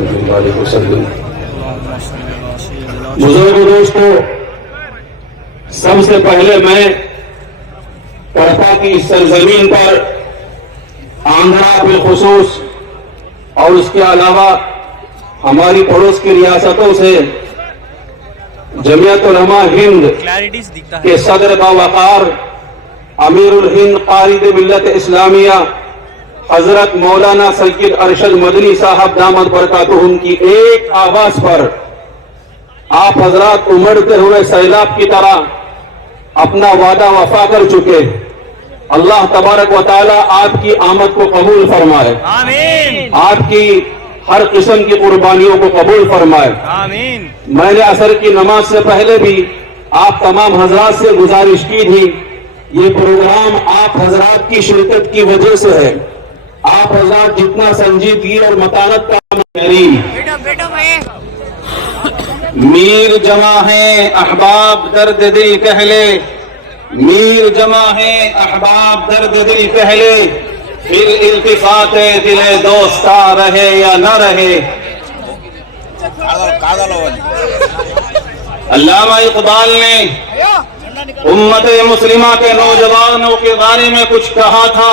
وآلہ وسلم۔ بزرگ دوستو، سب سے پہلے میں کڑپا کی سرزمین پر آندھرا بالخصوص اور اس کے علاوہ ہماری پڑوس کی ریاستوں سے جمعیت علماء ہند کے صدر باوقار امیر الہند قائد ملت اسلامیہ حضرت مولانا سید ارشد مدنی صاحب دامت برکاتہم کی ایک آواز پر آپ حضرات امڑتے ہوئے سیلاب کی طرح اپنا وعدہ وفا کر چکے۔ اللہ تبارک و تعالی آپ کی آمد کو قبول فرمائے، آمین، آپ کی ہر قسم کی قربانیوں کو قبول فرمائے، آمین۔ میں نے عصر کی نماز سے پہلے بھی آپ تمام حضرات سے گزارش کی تھی، یہ پروگرام آپ حضرات کی شرکت کی وجہ سے ہے۔ آپ حضرات جتنا سنجیدگی اور متانت کا کریم، میر جمع ہیں احباب درد دل کہلے، میر جمع ہیں احباب درد دل کہلے، پھر التفات دل دوستا رہے یا نہ رہے۔ علامہ اقبال نے امت مسلمہ کے نوجوانوں کے بارے میں کچھ کہا تھا،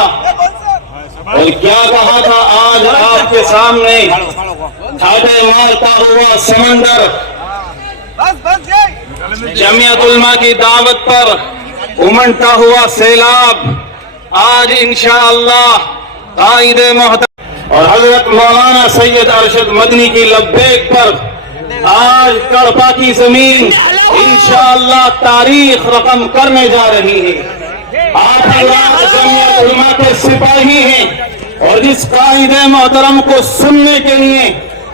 اور کیا کہا تھا آج آپ کے سامنے کھاٹے مارتا ہوا سمندر، جمعیت علماء کی دعوت پر امنڈتا ہوا سیلاب، آج انشاءاللہ قائد محترم اور حضرت مولانا سید ارشد مدنی کی لبیک پر آج کڑپا کی زمین انشاءاللہ تاریخ رقم کرنے جا رہی ہے۔ آپ حضرات جمعیت علماء کے سپاہی ہیں، اور جس قائد محترم کو سننے کے لیے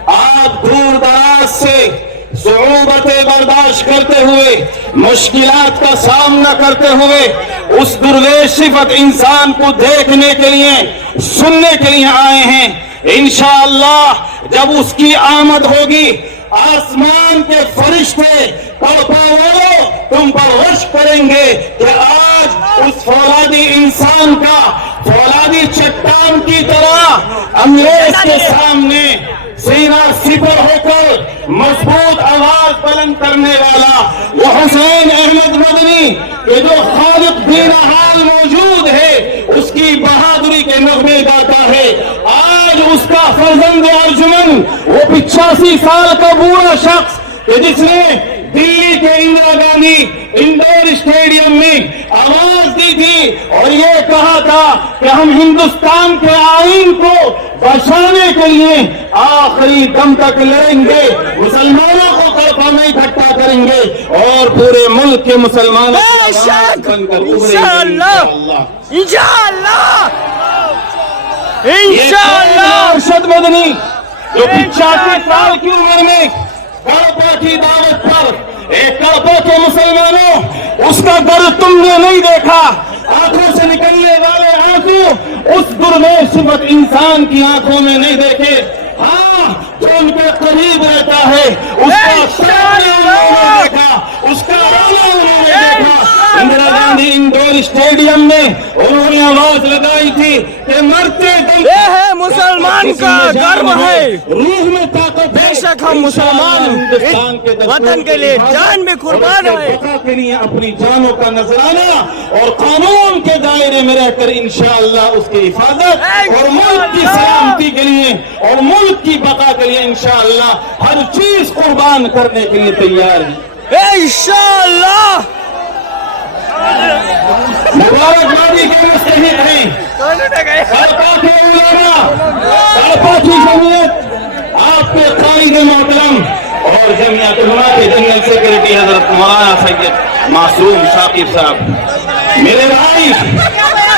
آپ دور دراز سے صعوبتیں برداشت کرتے ہوئے، مشکلات کا سامنا کرتے ہوئے اس درویش صفت انسان کو دیکھنے کے لیے، سننے کے لیے آئے ہیں، انشاءاللہ جب اس کی آمد ہوگی آسمان کے فرشتے کڑپا والوں تم پر غش کریں گے کہ آج اس فولادی انسان کا فولادی چٹان کی طرح انگریز کے سامنے سینہ سپر ہو کر مضبوط آواز بلند کرنے والا وہ حسین احمد مدنی کہ جو خالق بھی حال موجود ہے اس کی بہادری کے نغمے گاتا ہے، آج اس کا فرزند ارجمن وہ 85 سال کا بوڑھا شخص کہ جس نے دلی کے اندرا گاندھی انڈور اسٹیڈیم میں آواز دی تھی اور یہ کہا تھا کہ ہم ہندوستان کے آئین کو بچانے کے لیے آخری دم تک لڑیں گے، مسلمانوں کو کڑپا میں اکٹھا کریں گے اور پورے ملک کے مسلمانوں کی آواز بن کر انشاءاللہ انشاءاللہ انشاءاللہ ارشد مدنی جو 85 سال کی عمر میں کڑپا کی دعوت پر ایک کڑپا کے مسلمانوں اس کا درد تم نے نہیں دیکھا، آنکھوں سے نکلنے والے آنسو اس درویش صفت انسان کی آنکھوں میں نہیں دیکھے، ہاں جو ان کے قریب رہتا ہے اس کا سامنے انہوں نے دیکھا، اس کا رونا انہوں نے دیکھا۔ اندرا گاندھی انڈور اسٹیڈیم میں انہوں نے آواز لگائی تھی کہ مرتے دم یہ ہے مسلمان کا گرو ہے، روح میں طاقت، بے شک ہم مسلمان اس وطن کے لیے جان میں قربان ہیں، کے لیے اپنی جانوں کا نذرانہ اور قانون کے دائرے میں رہ کر انشاءاللہ اس کی حفاظت اور ملک کی سلامتی کے لیے اور ملک کی بقا کے لیے انشاءاللہ ہر چیز قربان کرنے کے لیے تیار ہیں انشاءاللہ۔ مبارکبادی کے مستحق ہیں کڑپا کے علماء، کڑپا کی جمعیت، آپ کے قائد محترم اور جمعیت علماء کے جنرل سیکریٹری حضرت مولانا سید معصوم ثاقب صاحب، میرے بھائی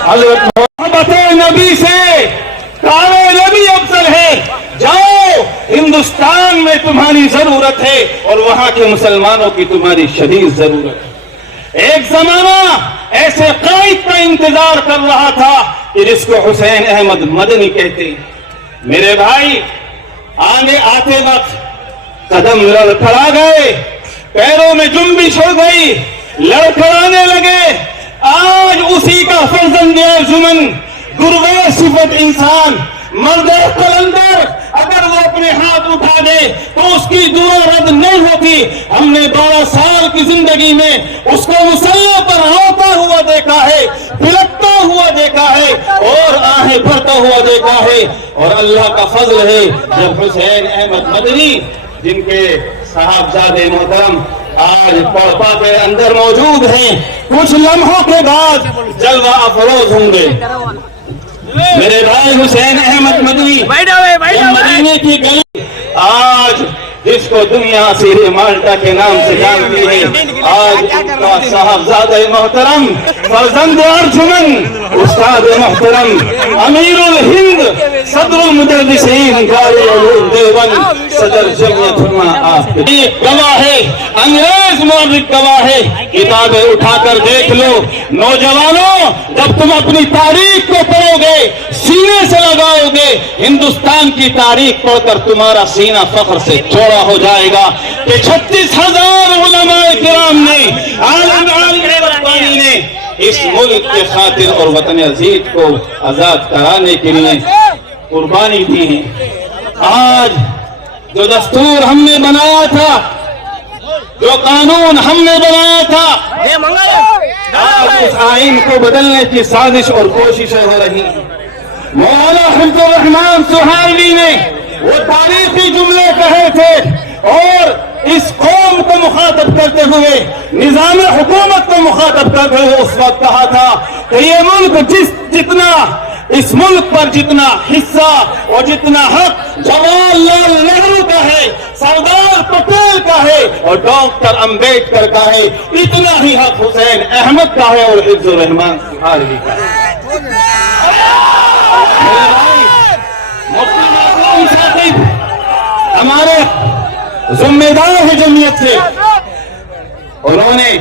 حضرت محبت نبی سے کعبہ نبی افضل ہے، جاؤ ہندوستان میں تمہاری ضرورت ہے اور وہاں کے مسلمانوں کی تمہاری شدید ضرورت ہے۔ ایک زمانہ ایسے قائد کا انتظار کر رہا تھا کہ جس کو حسین احمد مدنی کہتے ہیں۔ میرے بھائی آگے آتے وقت قدم لڑکھڑا گئے، پیروں میں جنبش ہو گئی، لڑکھڑانے لگے، آج اسی کا فرزند ارجمن درویش صفت انسان مرد قلندر اگر وہ اپنے ہاتھ اٹھا دے تو اس کی دعا رد نہیں ہوتی. ہم نے 12 سال کی زندگی میں اس کو مسلح پر آتا ہوا دیکھا ہے, پلٹتا ہوا دیکھا ہے اور آہیں بھرتا ہوا دیکھا ہے. اور اللہ کا فضل ہے جب حسین احمد مدنی جن کے صاحبزادے محترم آج پڑپا کے اندر موجود ہیں, کچھ لمحوں کے بعد جلوہ افروز ہوں گے. میرے بھائی حسین احمد مدنی مدینے کی گلی آج جس کو دنیا سیرے مالٹا کے نام سے جانتی ہے, آج ان کا صاحبزادہ محترم فرزند ارجمن استاد محترم امیر الہند صدر المدرسین قاری علوم دیوبند صدر جمعیت علماء آپ گواہ ہے, انگریز مورخ گواہ ہے. کتابیں اٹھا کر دیکھ لو نوجوانوں, جب تم اپنی تاریخ کو پڑھو گے, سینے سے لگاؤ گے, ہندوستان کی تاریخ پڑھ کر تمہارا سینہ فخر سے چوڑا ہو جائے گا کہ 36,000 علماء کرام نے, عالم ربانی نے اس ملک کے خاطر اور وطن عزیز کو آزاد کرانے کے لیے قربانی دی ہے. آج جو دستور ہم نے بنایا تھا, جو قانون ہم نے بنایا تھا, آج اس آئین کو بدلنے کی سازش اور کوششیں ہو رہی ہیں. مولانا حفظ الرحمان سہیلی نے وہ تاریخی جملے کہے تھے اور اس قوم کو مخاطب کرتے ہوئے, نظام حکومت کو مخاطب کرتے ہوئے اس وقت کہا تھا کہ یہ ملک جتنا اس ملک پر جتنا حصہ اور جتنا حق جواہر لال نہرو کا ہے, سردار پٹیل کا ہے اور ڈاکٹر امبیڈکر کا ہے, اتنا ہی حق حسین احمد کا ہے اور حفظ الرحمان سہیلی کا ہے. ہمارے ذمہ دار ہے جمعیت سے, انہوں نے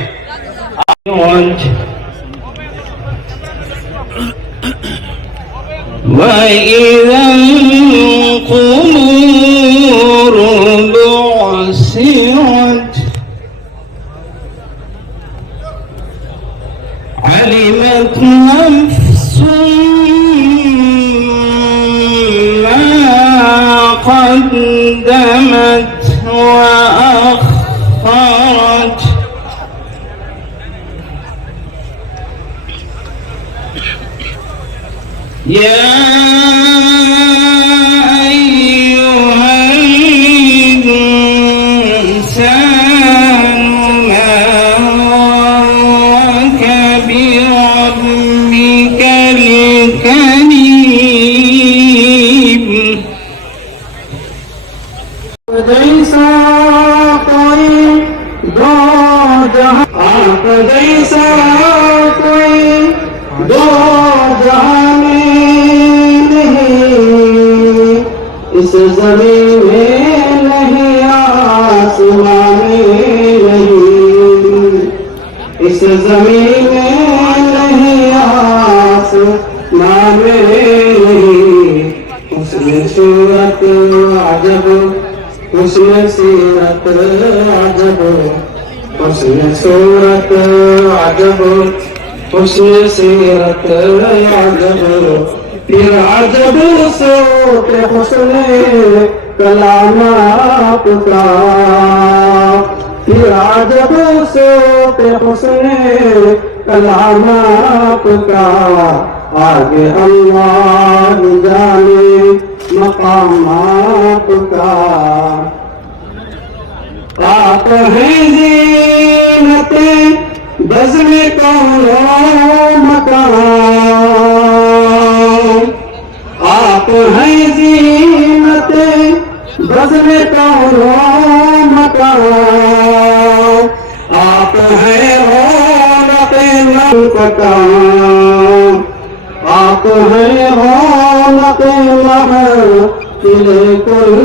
وَإِذَا الْقُبُورُ بُعْثِرَتْ عَلِمَتْ نَفْسٌ قدمت وأخرت يا أيها الإنسان ما غرك بربك الكريم. جیسا کوئی دو جہاں, آپ جیسا کوئی دو جہاں میں نہیں, اس زمین میں نہیں آسمان میں نہیں, اس زمین میں نہیں آسمان میں نہیں. حسن صورت عجب, حسن سیرت عجب, حسن صورت عجب, حسن سیرت عجب. پھر عجب صوت حسن کلام آپ کا, پھر عجب صوت حسن کلام آپ کا. آگے اللہ جانے مقام آپ کا. آپ ہیں زینت بزم کون و مکان, آپ ہیں زینت بزم کون و مکان. آپ ہیں رونق مکان, آپ ہیں رونق محفل کل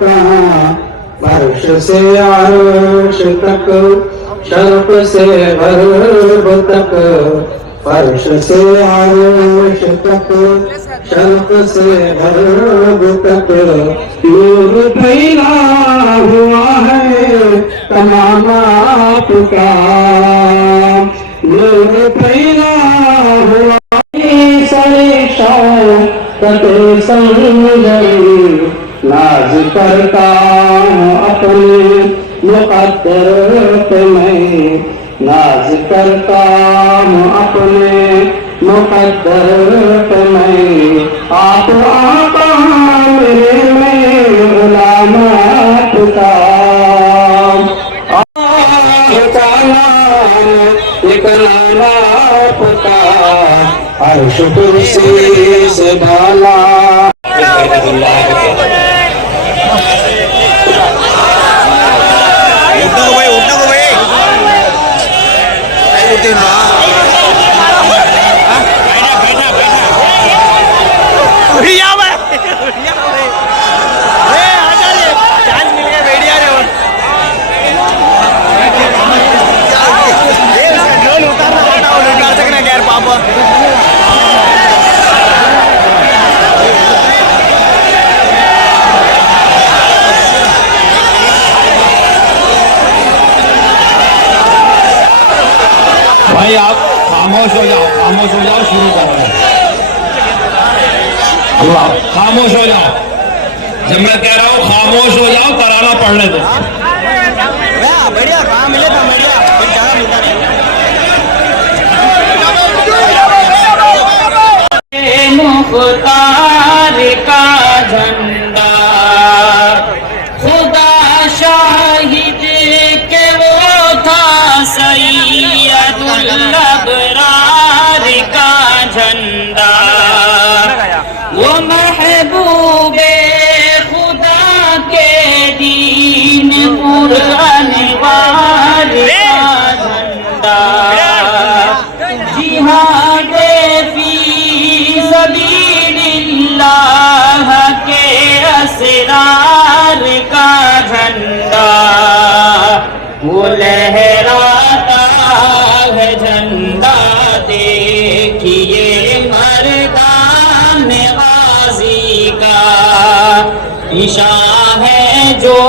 کان. فرش سے عرش تک, شرف سے غرب تک, فرش سے عرش تک, شرف سے غرب تک. نور پھیلا ہوا ہے تمام آپ کا, نور پھیلا ہوا سر شوقت سنجری. ناز کرتا ہوں اپنے مقدر پہ میں، ناز کرتا ہوں اپنے مقدر پہ میں، آپ آقا میرے میں غلامات کا ایک نام آپ کا عرش کرسی سے ڈالا. بھائی آپ خاموش ہو جاؤ، خاموش ہو جاؤ، شروع کر رہے ہیں. اللہ خاموش ہو جاؤ، جب میں کہہ رہا ہوں خاموش ہو جاؤ، ترانہ پڑھنے دو. بڑھیا کام ملے تھا، بڑھیا مختار کا جھنڈا، خدا شاہد کہ وہ تھا سید الابرار کا جھنڈا، وہ محبوب خدا کے دین پرانوار کا جھنڈا، جہاد فی سبیل اللہ کے اسرار کا جھنڈا، وہ لہراتا ہے جھنڈا دیکھیے مردان غازی کا، نشان ہے جو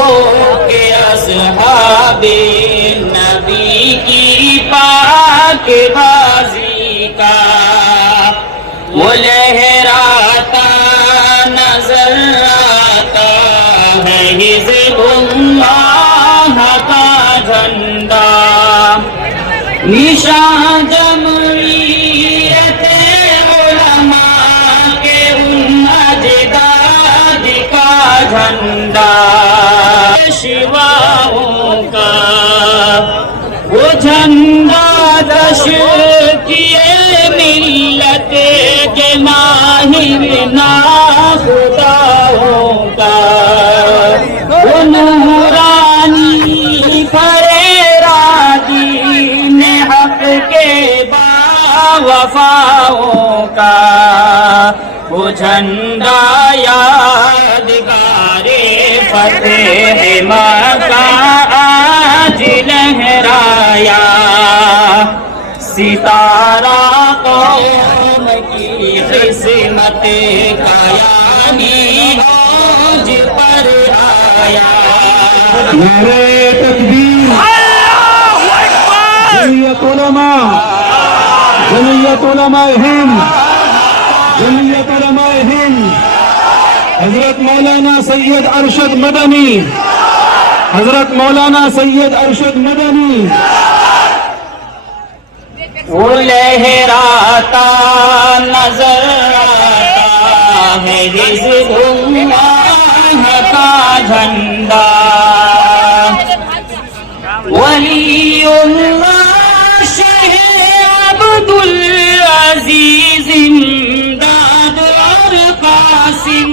کہ اصحاب نبی کی پاک بازی کا، وہ لہراتا نظر آتا ہے حزب اللہ کا جھنڈا، نشان جمعیت علماء کے ان اجداد کا جھنڈا، پیشواؤں کا وہ جھنڈا، دش کیے ملت کے ماہر ناخداؤں کا، وہ نورانی فریرا دین حق کے باوفاؤں کا، وہ جھنڈا یادگار فتح مکہ آج لہرایا، ستارہ قوم کی قسمت کا یعنی عروج پر آیا. نعرہ تکبیر. جمعیت علماء، جمعیت علماء ہند، جمعیت علماء ہند، حضرت مولانا سید ارشد مدنی، حضرت مولانا سید ارشد مدنی. وہ لہراتا نظر آتا ہے حزب اللہ کا جھنڈا، ولی اللہ شہ عبد العزیز امداد اور قاسم،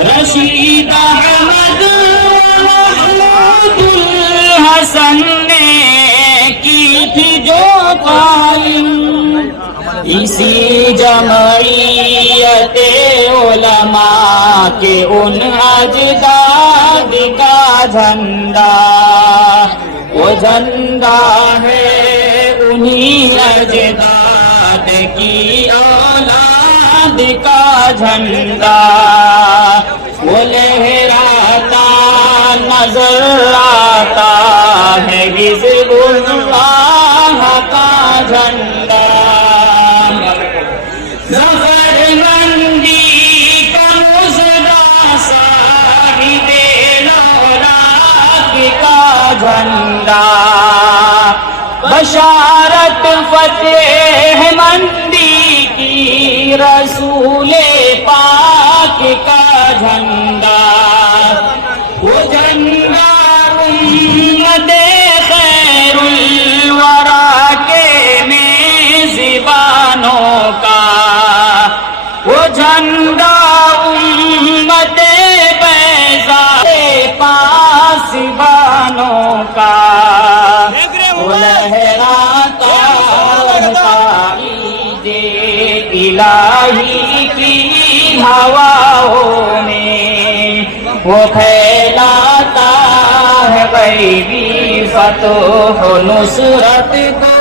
رشید احمد محمود الحسن نے کی تھی جو قائم، اسی جمعیت علماء کے ان اجداد کا جھنڈا، وہ جھنڈا ہے انہی اجداد کی اولاد کا جھنڈا، وہ لہراتا نظر آتا ہے حزب اللہ کا جھنڈا، ظفر مندی کا مژدہ جھنڈا، بشارت فتح مندی کی رسول پاک کا جھنڈا، وہ جھنڈا امت خیر الورا کے میزبانوں کا، وہ جھنڈا امت بیضاء پاسبانوں کا، وہ لہراتا تائید الہی کی ہواؤں میں، وہ پھیلاتا ہے غیبی فتح و نصرت کو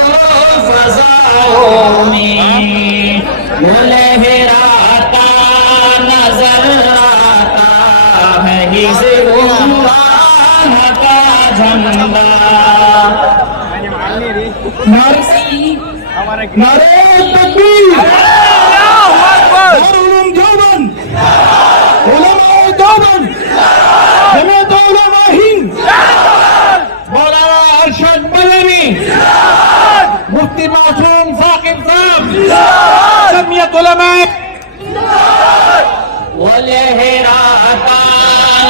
فضاؤں میں، وہ لہراتا نظر آتا ہے حزب اللہ کا جھنڈا، نعرہ تکبیر، دارالعلوم دیوبند، علماء دیوبند، جمعیت علماء ہند، مولانا ارشد مدنی، مفتی معصوم ثاقب صاحب، جمعیت علماء وہ لہراتا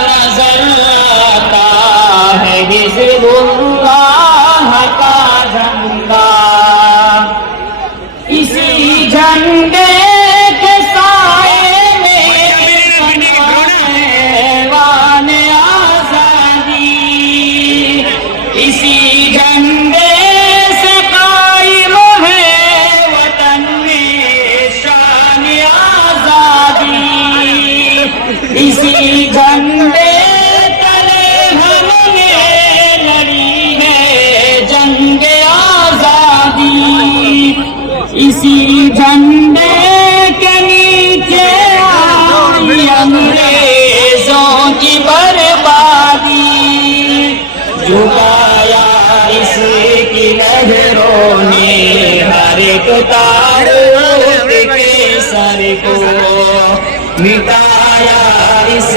نظر آتا ہے حزب اللہ کا جھنڈا، اسی جھنڈے کے سائے میں ایوان آزادی، اسی جھنڈے سے قائم ہے وطن میں شان آزادی، اسی جھنڈے تلے ہم نے لڑی ہے جنگ آزادی، اسی جھنڈے کے نیچے آئی انگریزوں کی بربادی، جھکایا اس کی لہروں نے ہر ایک تاغوت کے سر کو، مٹایا اس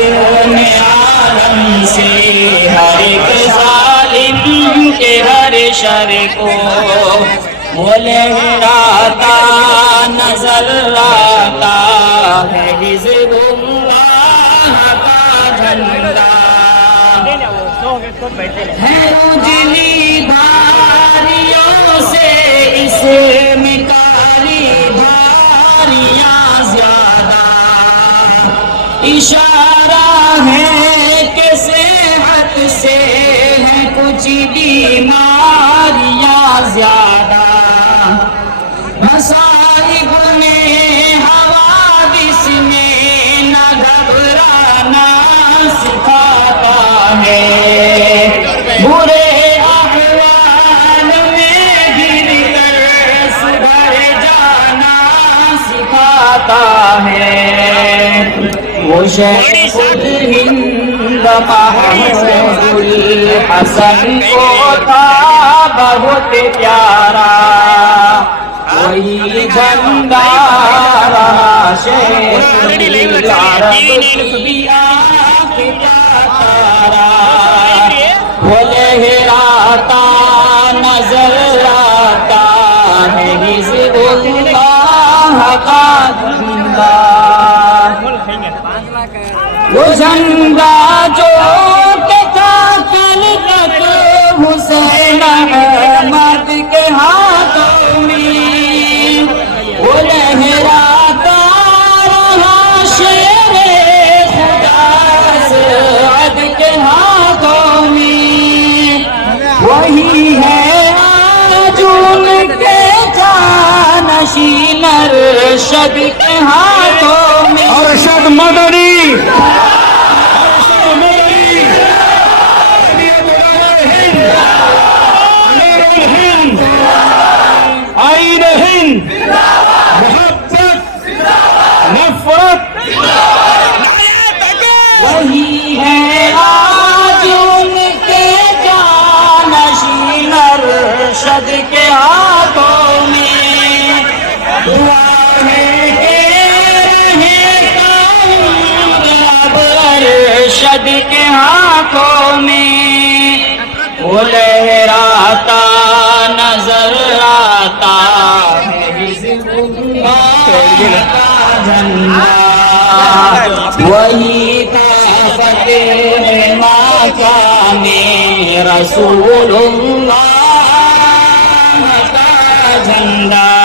نے عالم سے ہر ایک ظالم کے ہر شر کو، وہ لہراتا نظر آتا ہے حزب اللہ کا جھنڈا، ہے اجلی بھاریوں سے اس میں کاری بھاریاں زیادہ، اشارہ ہے کہ صحت سے ہیں کچھ بیماریاں زیادہ، مصائب میں حوادث میں نہ گھبرانا سکھاتا ہے، برے احوال میں گر کر سدھر جانا سکھاتا ہے، وہ شیخ الہند محمود الحسن کو تھا بہت پیارا، وہی جھنڈا رہا شیخ العرب کی آنکھ کا تارا، وہ لہراتا نظر آتا ہے حزب اللہ کا جھنڈا، وہ جھنڈا جو کہ تھا کل تک حسین احمد کے ہاتھوں میں، وہ لہراتا رہا شیر خدا سعد کے ہاتھوں میں، وہی ہے آج ان کے جانشین ارشد کے ہاتھوں میں، ارشد مدنی، آئین ہند، محبت، نفرت، وہی ہے آج ان کے جانشین ارشد کے ہاتھوں میں، دعا ہے کہ رہے کام اب ارشد کے ہاتھوں میں، وہ لہراتا نظر آتا ہے حزب اللہ کا جھنڈا، وہی تھا فتح مقام رسول اللہ کا جھنڈا۔